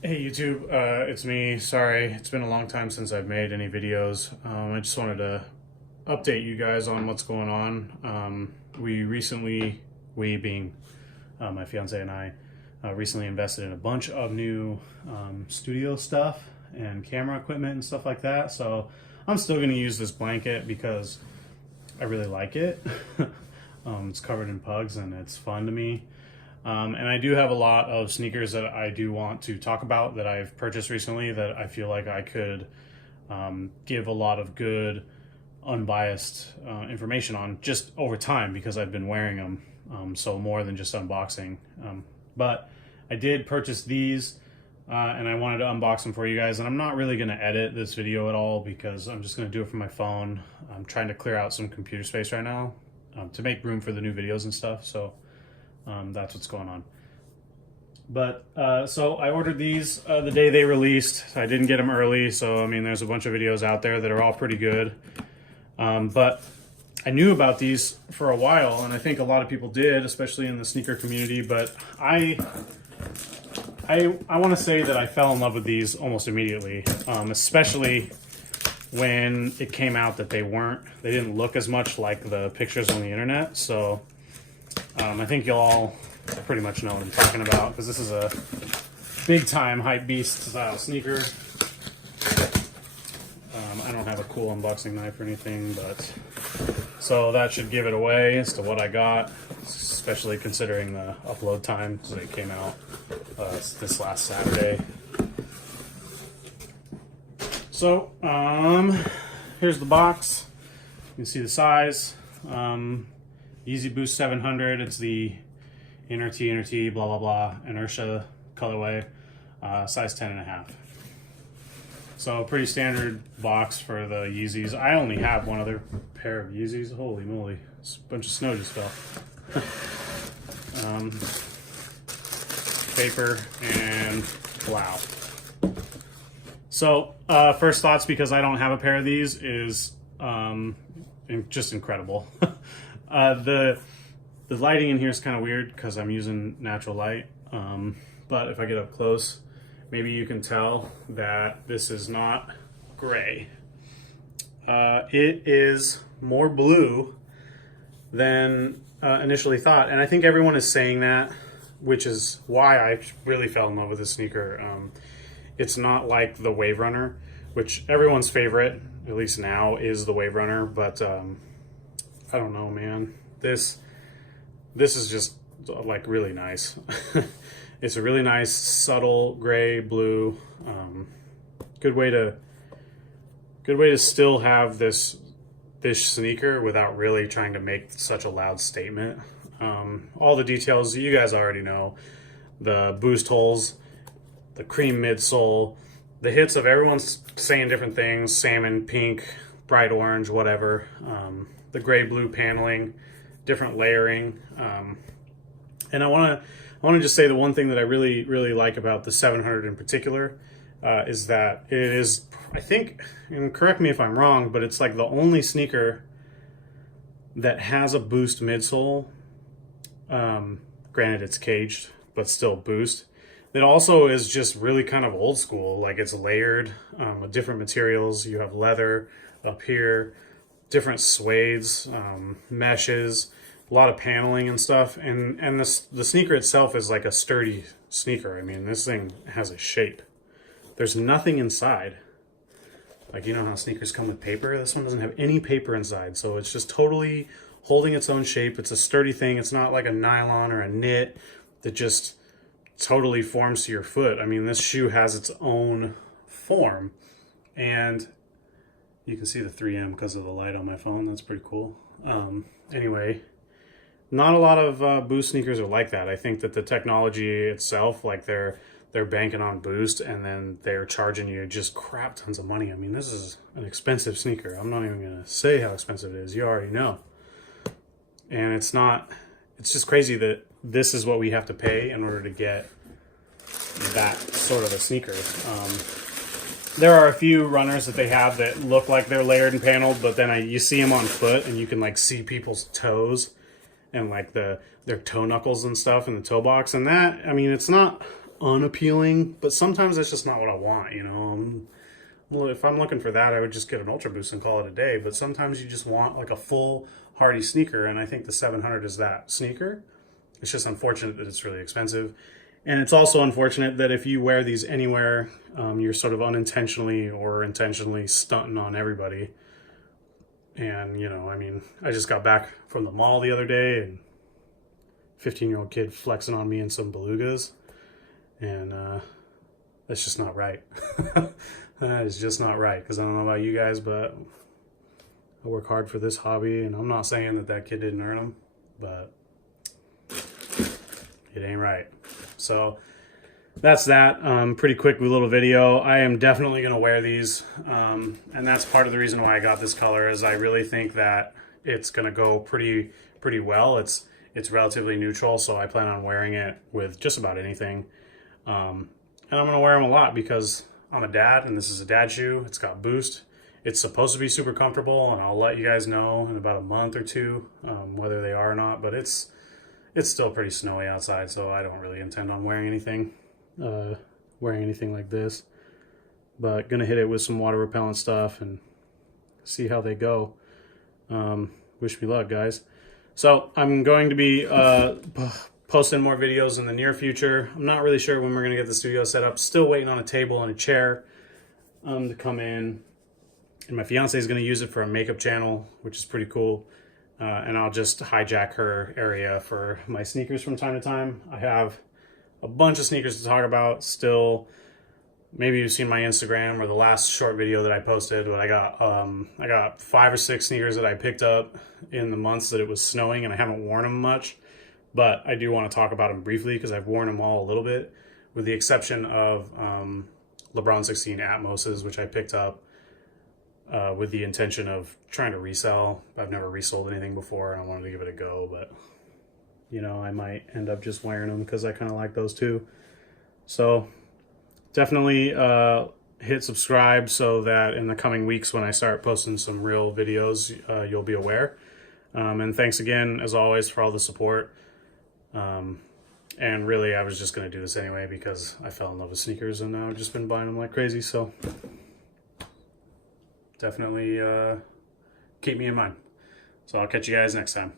Hey YouTube, it's me. Sorry, it's been a long time since I've made any videos. I just wanted to update you guys on what's going on. We being my fiance and I, recently invested in a bunch of new studio stuff and camera equipment and stuff like that. So I'm still going to use this blanket because I really like it. It's covered in pugs and it's fun to me. And I do have a lot of sneakers that I do want to talk about that I've purchased recently that I feel like I could give a lot of good, unbiased information on just over time because I've been wearing them. So more than just unboxing. But I did purchase these and I wanted to unbox them for you guys. And I'm not really going to edit this video at all because I'm just going to do it from my phone. I'm trying to clear out some computer space right now to make room for the new videos and stuff. So that's what's going on. But so I ordered these the day they released. I didn't get them early, so I mean there's a bunch of videos out there that are all pretty good. But I knew about these for a while, and I think a lot of people did, especially in the sneaker community. But I want to say that I fell in love with these almost immediately, especially when it came out that they didn't look as much like the pictures on the internet. So I think you'll all pretty much know what I'm talking about because this is a big time hype beast style sneaker. I don't have a cool unboxing knife or anything, but so that should give it away as to what I got, especially considering the upload time that it came out this last Saturday. So here's the box. You can see the size. Yeezy Boost 700. It's the Inertia, blah blah blah, Inertia colorway, size 10.5. So pretty standard box for the Yeezys. I only have one other pair of Yeezys. Holy moly, it's a bunch of snow just fell. Paper and wow. So first thoughts, because I don't have a pair of these, is just incredible. The lighting in here is kind of weird because I'm using natural light, but if I get up close, maybe you can tell that this is not gray. It is more blue than initially thought, and I think everyone is saying that, which is why I really fell in love with this sneaker. It's not like the Wave Runner, which everyone's favorite, at least now, is the Wave Runner, but I don't know, man. This is just like really nice. It's a really nice, subtle gray blue. Good way to still have this sneaker without really trying to make such a loud statement. All the details you guys already know. The boost holes, the cream midsole, the hits of everyone's saying different things: salmon, pink, bright orange, whatever. The gray blue paneling, different layering, and I want to just say the one thing that I really like about the 700 in particular is that it is, I think, and correct me if I'm wrong, but it's like the only sneaker that has a boost midsole. Granted, it's caged, but still boost. It also is just really kind of old school, like it's layered with different materials. You have leather up here, different suedes, meshes, a lot of paneling and stuff, and the sneaker itself is like a sturdy sneaker. I mean, this thing has a shape. There's nothing inside. Like, you know how sneakers come with paper? This one doesn't have any paper inside, so it's just totally holding its own shape. It's a sturdy thing. It's not like a nylon or a knit that just totally forms to your foot. I mean, this shoe has its own form, and you can see the 3M because of the light on my phone. That's pretty cool. Anyway, not a lot of Boost sneakers are like that. I think that the technology itself, like they're banking on Boost, and then they're charging you just crap tons of money. I mean, this is an expensive sneaker. I'm not even going to say how expensive it is. You already know. And it's just crazy that this is what we have to pay in order to get that sort of a sneaker. There are a few runners that they have that look like they're layered and paneled, but then you see them on foot and you can like see people's toes and like their toe knuckles and stuff in the toe box. And that, I mean, it's not unappealing, but sometimes that's just not what I want, you know. Well, if I'm looking for that, I would just get an Ultra Boost and call it a day. But sometimes you just want like a full hardy sneaker, and I think the 700 is that sneaker. It's just unfortunate that it's really expensive. And it's also unfortunate that if you wear these anywhere, you're sort of unintentionally or intentionally stunting on everybody. And, you know, I mean, I just got back from the mall the other day, and 15-year-old kid flexing on me in some belugas. And that's just not right. That is just not right, because I don't know about you guys, but I work hard for this hobby, and I'm not saying that that kid didn't earn them, but it ain't right. So that's that. Pretty quick little video. I am definitely going to wear these, and that's part of the reason why I got this color, is I really think that it's going to go pretty well. It's relatively neutral, so I plan on wearing it with just about anything. And I'm going to wear them a lot because I'm a dad, and this is a dad shoe. It's got Boost. It's supposed to be super comfortable, and I'll let you guys know in about a month or two whether they are or not, but it's still pretty snowy outside, so I don't really intend on wearing anything like this. But gonna hit it with some water repellent stuff and see how they go. Wish me luck, guys. So I'm going to be posting more videos in the near future. I'm not really sure when we're gonna get the studio set up. Still waiting on a table and a chair to come in. And my fiance is going to use it for a makeup channel, which is pretty cool. And I'll just hijack her area for my sneakers from time to time. I have a bunch of sneakers to talk about still. Maybe you've seen my Instagram or the last short video that I posted, but I got 5 or 6 sneakers that I picked up in the months that it was snowing, and I haven't worn them much. But I do want to talk about them briefly because I've worn them all a little bit, with the exception of LeBron 16 Atmoses, which I picked up with the intention of trying to resell. I've never resold anything before, and I wanted to give it a go, but you know, I might end up just wearing them because I kind of like those too. So definitely hit subscribe so that in the coming weeks when I start posting some real videos, you'll be aware. And thanks again, as always, for all the support. And really, I was just going to do this anyway because I fell in love with sneakers, and now I've just been buying them like crazy. So definitely keep me in mind. So I'll catch you guys next time.